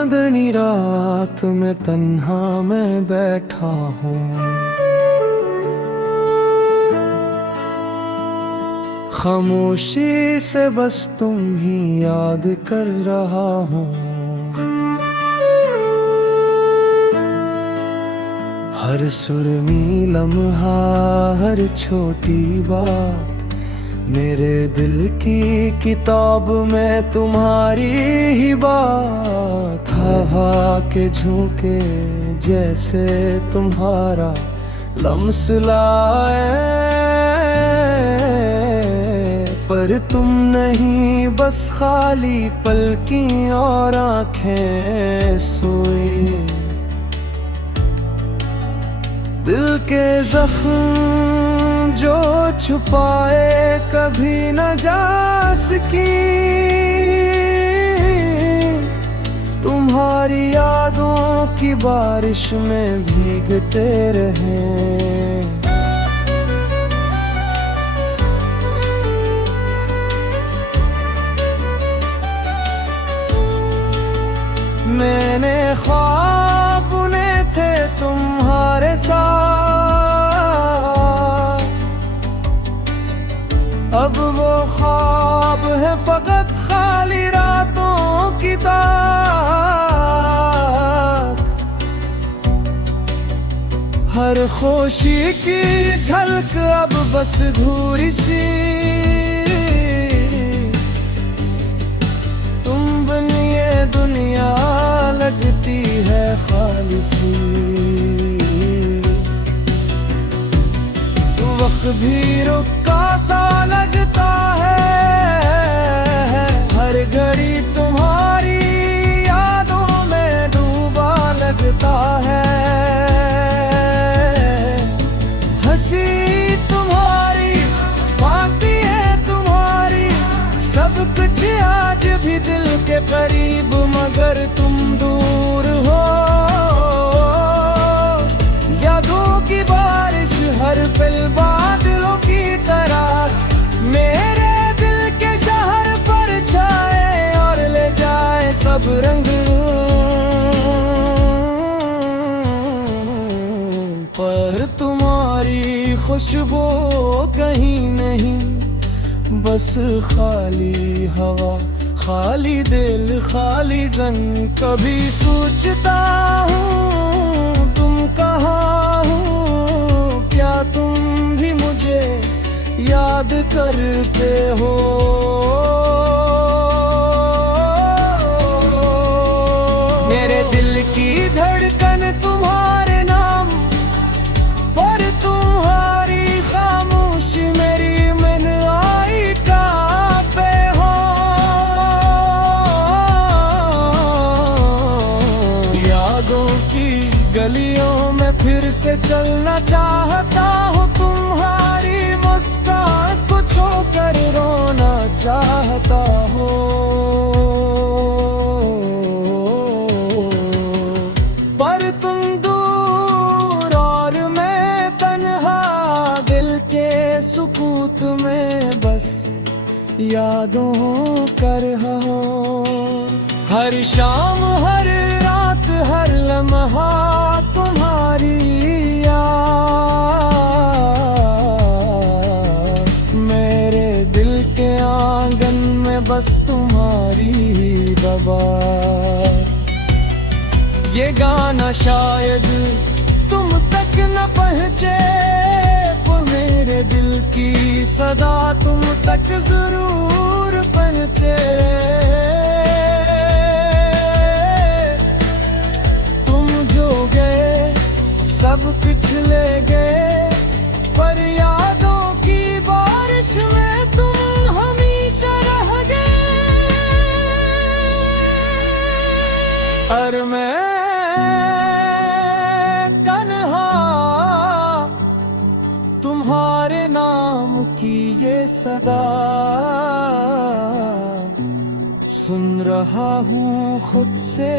चांदनी रात में तन्हा मैं बैठा हूँ, खामोशी से बस तुम ही याद कर रहा हूँ। हर सुरमी लम्हा, हर छोटी बात मेरे दिल की किताब में तुम्हारी ही बात। हवा के झोंके जैसे तुम्हारा लम्स लाए, पर तुम नहीं बस खाली पलकी और आंखें सोई। दिल के जख्म जो छुपाए कभी न जा सकी, तुम्हारी यादों की बारिश में भीगते रहे। मैंने ख्वाब बुने थे तुम्हारे साथ, अब वो ख्वाब है फकत खाली रातों की ताक। हर खुशी की झलक अब बस धूरी सी, तुम बिन ये दुनिया लगती है खालिसी। वक्त भी रुका सा लगता है, हर घड़ी तुम्हारी यादों में डूबा लगता है। हंसी तुम्हारी, बातें है तुम्हारी, सब कुछ आज भी दिल के करीब, मगर तुम दूर हो। यादों की बारिश हर पल बादलों की तरह मेरे दिल के शहर पर छाए और ले जाए सब रंग। पर तुम्हारी खुशबू कहीं नहीं, बस खाली हवा, खाली दिल, खाली जंग। कभी सोचता हूँ तुम कहाँ हो, क्या तुम भी मुझे याद करते हो। मेरे दिल की धड़कन तुम्हारे नाम, पर तुम्हारी खामोशी मेरी मन आई कांपे हो। यादों की गलियों में फिर से चलना चाहता हूँ, तुम्हारी मुस्कान को छोकर रोना चाहता हूँ। पर तुम दूर और मैं तन्हा, दिल के सुकूत में बस यादों कर रहा हूँ। हर शाम, हर रात, हर लम्हा तुम्हारी याद, मेरे दिल के आंगन में बस तुम्हारी दबा। ये गाना शायद तुम तक न पहुँचे, पर मेरे दिल की सदा तुम तक जरूर पहुँचे। सब कुछ ले गए, पर यादों की बारिश में तुम हमेशा रह गए। और मैं तन्हा तुम्हारे नाम की ये सदा सुन रहा हूँ खुद से।